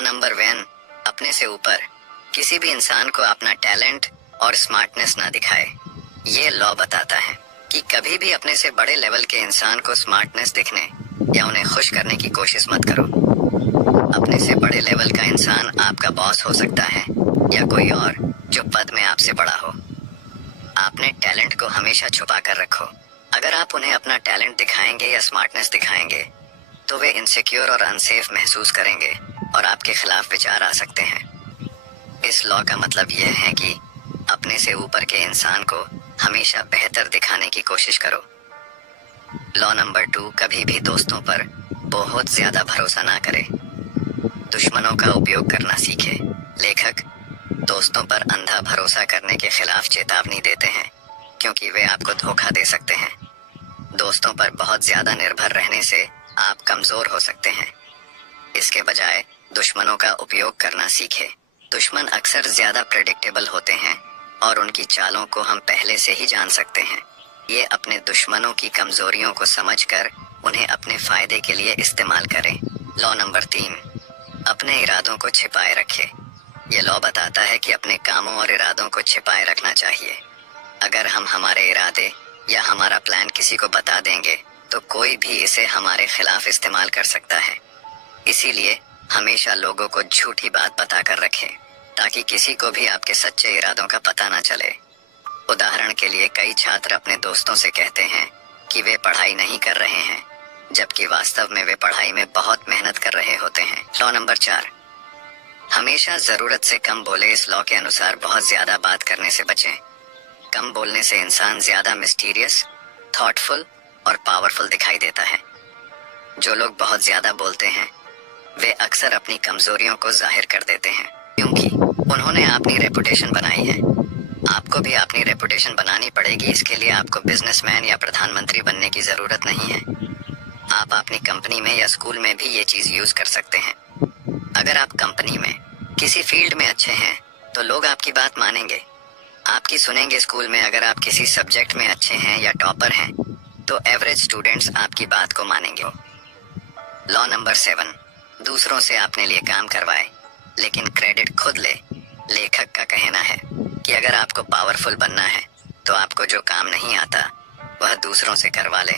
Number 1, अपने से ऊपर किसी भी इंसान को अपना टैलेंट और स्मार्टनेस ना दिखाए। ये लॉ बताता है कि कभी भी अपने से बड़े लेवल के इंसान को स्मार्टनेस दिखने या उन्हें खुश करने की कोशिश मत करो। अपने से बड़े लेवल का इंसान आपका बॉस हो सकता है या कोई और जो पद में आपसे बड़ा हो। आपने टैलेंट को हमेशा छुपा कर रखो। अगर आप उन्हें अपना टैलेंट दिखाएंगे या स्मार्टनेस दिखाएंगे तो वे इनसिक्योर और अनसेफ महसूस करेंगे और आपके खिलाफ विचार आ सकते हैं। इस लॉ का मतलब यह है कि अपने से ऊपर के इंसान को हमेशा बेहतर दिखाने की कोशिश करो। लॉ नंबर 2, कभी भी दोस्तों पर बहुत ज्यादा भरोसा ना करें। दुश्मनों का उपयोग करना सीखे। लेखक दोस्तों पर अंधा भरोसा करने के खिलाफ चेतावनी देते हैं क्योंकि वे आपको धोखा दे सकते हैं। दोस्तों पर बहुत ज्यादा निर्भर रहने से आप कमजोर हो सकते हैं। इसके बजाय दुश्मनों का उपयोग करना सीखे। दुश्मन अक्सर ज्यादा प्रेडिक्टेबल होते हैं और उनकी चालों को हम पहले से ही जान सकते हैं। ये अपने दुश्मनों की कमजोरियों को समझकर उन्हें अपने फायदे के लिए इस्तेमाल करें। लॉ नंबर 3, अपने इरादों को छिपाए रखें। ये लॉ बताता है कि अपने कामों और इरादों को छिपाए रखना चाहिए। अगर हम हमारे इरादे या हमारा प्लान किसी को बता देंगे तो कोई भी इसे हमारे खिलाफ इस्तेमाल कर सकता है। इसीलिए हमेशा लोगों को झूठी बात बता कर रखें ताकि किसी को भी आपके सच्चे इरादों का पता न चले। उदाहरण के लिए कई छात्र अपने दोस्तों से कहते हैं कि वे पढ़ाई नहीं कर रहे हैं जबकि वास्तव में वे पढ़ाई में बहुत मेहनत कर रहे होते हैं। लॉ नंबर 4, हमेशा जरूरत से कम बोले। इस लॉ के अनुसार बहुत ज्यादा बात करने से बचें। कम बोलने से इंसान ज्यादा मिस्टीरियस, थॉटफुल और पावरफुल दिखाई देता है। जो लोग बहुत ज्यादा बोलते हैं वे अक्सर अपनी कमजोरियों को जाहिर कर देते हैं क्योंकि उन्होंने अपनी रेपुटेशन बनाई है। आपको भी अपनी रेपुटेशन बनानी पड़ेगी। इसके लिए आपको बिजनेसमैन या प्रधानमंत्री बनने की जरूरत नहीं है। आप अपनी कंपनी में या स्कूल में भी ये चीज यूज कर सकते हैं। अगर आप कंपनी में किसी फील्ड में अच्छे हैं तो लोग आपकी बात मानेंगे, आपकी सुनेंगे। स्कूल में अगर आप किसी सब्जेक्ट में अच्छे हैं या टॉपर हैं तो एवरेज स्टूडेंट्स आपकी बात को मानेंगे। लॉ नंबर 7, दूसरों से अपने लिए काम करवाए लेकिन क्रेडिट खुद ले। लेखक का कहना है कि अगर आपको पावरफुल बनना है तो आपको जो काम नहीं आता वह दूसरों से करवा ले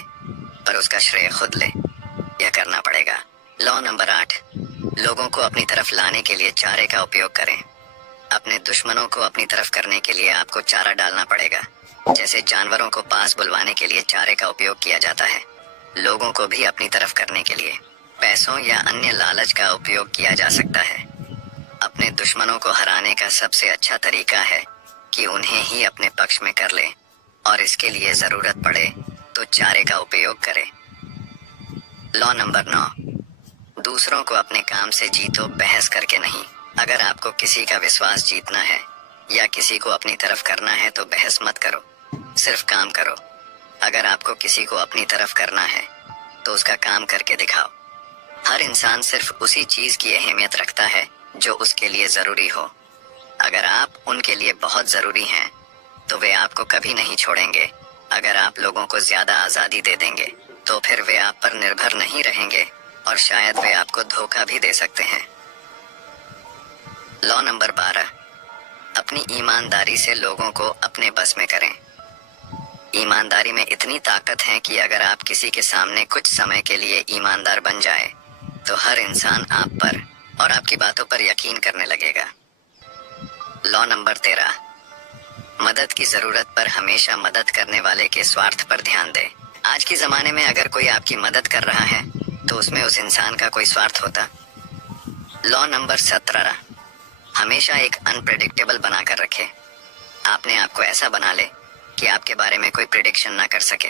पर उसका श्रेय खुद ले। यह करना पड़ेगा। लॉ नंबर 8, लोगों को अपनी तरफ लाने के लिए चारे का उपयोग करें। अपने दुश्मनों को अपनी तरफ करने के लिए आपको चारा डालना पड़ेगा। जैसे जानवरों को पास बुलवाने के लिए चारे का उपयोग किया जाता है, लोगों को भी अपनी तरफ करने के लिए पैसों या अन्य लालच का उपयोग किया जा सकता है। अपने दुश्मनों को हराने का सबसे अच्छा तरीका है कि उन्हें ही अपने पक्ष में कर लें और इसके लिए जरूरत पड़े तो चारे का उपयोग करें। लॉ नंबर 9, दूसरों को अपने काम से जीतो, बहस करके नहीं। अगर आपको किसी का विश्वास जीतना है या किसी को अपनी तरफ करना है तो बहस मत करो, सिर्फ काम करो। अगर आपको किसी को अपनी तरफ करना है तो उसका काम करके दिखाओ। हर इंसान सिर्फ उसी चीज की अहमियत रखता है जो उसके लिए जरूरी हो। अगर आप उनके लिए बहुत जरूरी हैं तो वे आपको कभी नहीं छोड़ेंगे। अगर आप लोगों को ज्यादा आजादी दे देंगे तो फिर वे आप पर निर्भर नहीं रहेंगे और शायद वे आपको धोखा भी दे सकते हैं। लॉ नंबर 12, अपनी ईमानदारी से लोगों को अपने बस में करें। ईमानदारी में इतनी ताकत है कि अगर आप किसी के सामने कुछ समय के लिए ईमानदार बन जाए तो हर इंसान आप पर और आपकी बातों पर यकीन करने लगेगा। लॉ नंबर 13, मदद की जरूरत पर हमेशा मदद करने वाले के स्वार्थ पर ध्यान दें। आज के जमाने में अगर कोई आपकी मदद कर रहा है तो उसमें उस इंसान का कोई स्वार्थ होता। लॉ नंबर 17, हमेशा एक अनप्रेडिक्टेबल बनाकर रखें। आपने आपको ऐसा बना ले कि आपके बारे में कोई प्रिडिक्शन ना कर सके।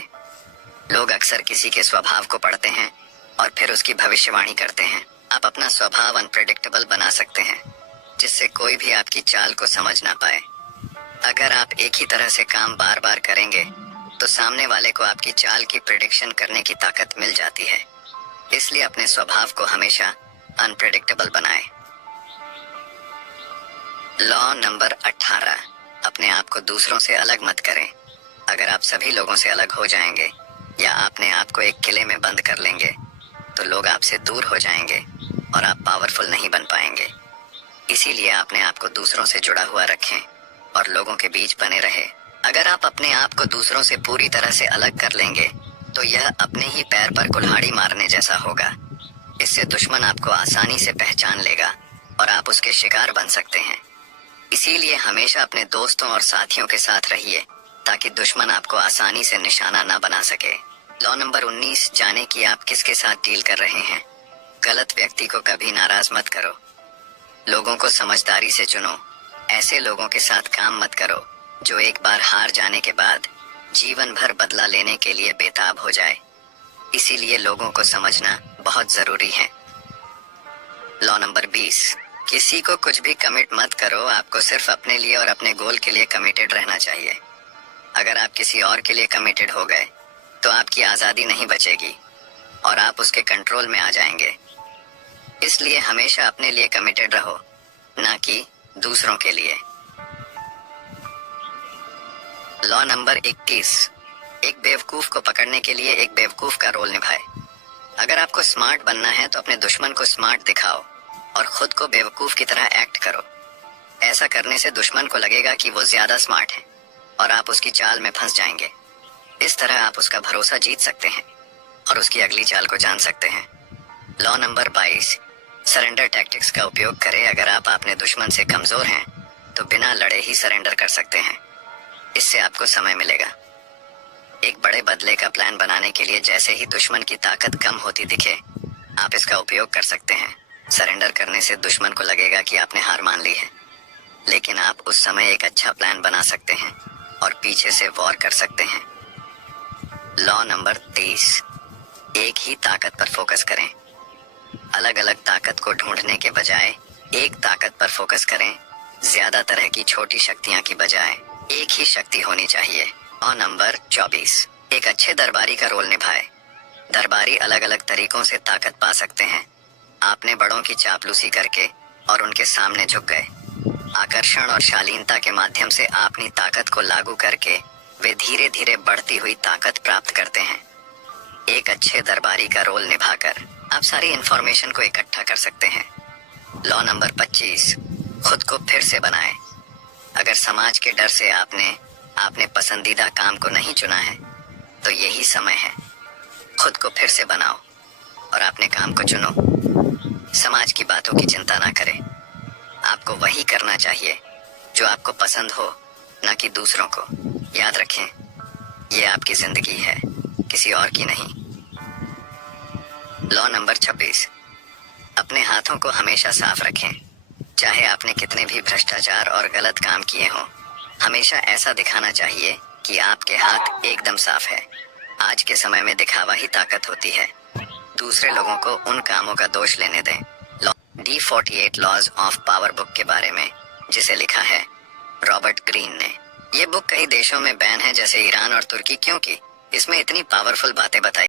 लोग अक्सर किसी के स्वभाव को पढ़ते हैं और फिर उसकी भविष्यवाणी करते हैं। आप अपना स्वभाव अनप्रेडिक्टेबल बना सकते हैं जिससे कोई भी आपकी चाल को समझ ना पाए। अगर आप एक ही तरह से काम बार बार करेंगे तो सामने वाले को आपकी चाल की प्रिडिक्शन करने की ताकत मिल जाती है। इसलिए अपने स्वभाव को हमेशा अनप्रेडिक्टेबल बनाएं। लॉ नंबर 18, अपने आप को दूसरों से अलग मत करें। अगर आप सभी लोगों से अलग हो जाएंगे या अपने आप को एक किले में बंद कर लेंगे तो लोग आपसे दूर हो जाएंगे और आप पावरफुल नहीं बन पाएंगे। इसीलिए अपने आप को दूसरों से जुड़ा हुआ रखें और लोगों के बीच बने रहे। अगर आप अपने आप को दूसरों से पूरी तरह से अलग कर लेंगे तो यह अपने ही पैर पर कुल्हाड़ी मारने जैसा होगा। इससे दुश्मन आपको आसानी से पहचान लेगा और आप उसके शिकार बन सकते हैं। इसीलिए हमेशा अपने दोस्तों और साथियों के साथ रहिए ताकि दुश्मन आपको आसानी से निशाना न बना सके। लॉ नंबर 19, जाने कि आप किसके साथ डील कर रहे हैं। गलत व्यक्ति को कभी नाराज मत करो। लोगों को समझदारी से चुनो। ऐसे लोगों के साथ काम मत करो जो एक बार हार जाने के बाद जीवन भर बदला लेने के लिए बेताब हो जाए। इसीलिए लोगों को समझना बहुत जरूरी है। लॉ नंबर 20, किसी को कुछ भी कमिट मत करो। आपको सिर्फ अपने लिए और अपने गोल के लिए कमिटेड रहना चाहिए। अगर आप किसी और के लिए कमिटेड हो गए तो आपकी आजादी नहीं बचेगी और आप उसके कंट्रोल में आ जाएंगे। इसलिए हमेशा अपने लिए कमिटेड रहो, ना कि दूसरों के लिए। लॉ नंबर 21, एक बेवकूफ को पकड़ने के लिए एक बेवकूफ का रोल निभाए। अगर आपको स्मार्ट बनना है तो अपने दुश्मन को स्मार्ट दिखाओ और खुद को बेवकूफ की तरह एक्ट करो। ऐसा करने से दुश्मन को लगेगा कि वो ज्यादा स्मार्ट है और आप उसकी चाल में फंस जाएंगे। इस तरह आप उसका भरोसा जीत सकते हैं और उसकी अगली चाल को जान सकते हैं। लॉ नंबर 22, सरेंडर टैक्टिक्स का उपयोग करें। अगर आप अपने दुश्मन से कमजोर हैं तो बिना लड़े ही सरेंडर कर सकते हैं। इससे आपको समय मिलेगा। एक बड़े बदले का प्लान बनाने के लिए जैसे ही दुश्मन की ताकत कम होती दिखे, आप इसका उपयोग कर सकते हैं। सरेंडर करने से दुश्मन को लगेगा कि आपने हार मान ली है, लेकिन आप उस समय एक अच्छा प्लान बना सकते हैं और पीछे से वॉर कर सकते हैं। लॉ नंबर 30, एक ही ताकत पर फोकस करें। अलग अलग ताकत को ढूंढने के बजाय एक ताकत पर फोकस करें। ज्यादा तरह की छोटी शक्तियां की बजाय एक ही शक्ति होनी चाहिए। लॉ नंबर 24, एक अच्छे दरबारी का रोल निभाए। दरबारी अलग अलग तरीकों से ताकत पा सकते हैं। आपने बड़ों की चापलूसी करके और उनके सामने झुक गए। आकर्षण और शालीनता के माध्यम से अपनी ताकत को लागू करके वे धीरे धीरे बढ़ती हुई ताकत प्राप्त करते हैं। एक अच्छे दरबारी का रोल निभाकर आप सारी इंफॉर्मेशन को इकट्ठा कर सकते हैं। लॉ नंबर 25, खुद को फिर से बनाएं। अगर समाज के डर से आपने पसंदीदा काम को नहीं चुना है तो यही समय है। खुद को फिर से बनाओ और अपने काम को चुनो। समाज की बातों की चिंता ना करें। आपको वही करना चाहिए जो आपको पसंद हो, न कि दूसरों को। याद रखें, ये आपकी जिंदगी है, किसी और की नहीं। लॉ नंबर 26, अपने हाथों को हमेशा साफ रखें। चाहे आपने कितने भी भ्रष्टाचार और गलत काम किए हों, हमेशा ऐसा दिखाना चाहिए कि आपके हाथ एकदम साफ है। आज के समय में दिखावा ही ताकत होती है। दूसरे लोगों को उन कामों का दोष लेने दें। D48 laws of power book के बारे में, जिसे लिखा है रॉबर्ट ग्रीन ने। ये बुक कई देशों में बैन है जैसे ईरान और तुर्की, क्योंकि इसमें इतनी पावरफुल बातें बताई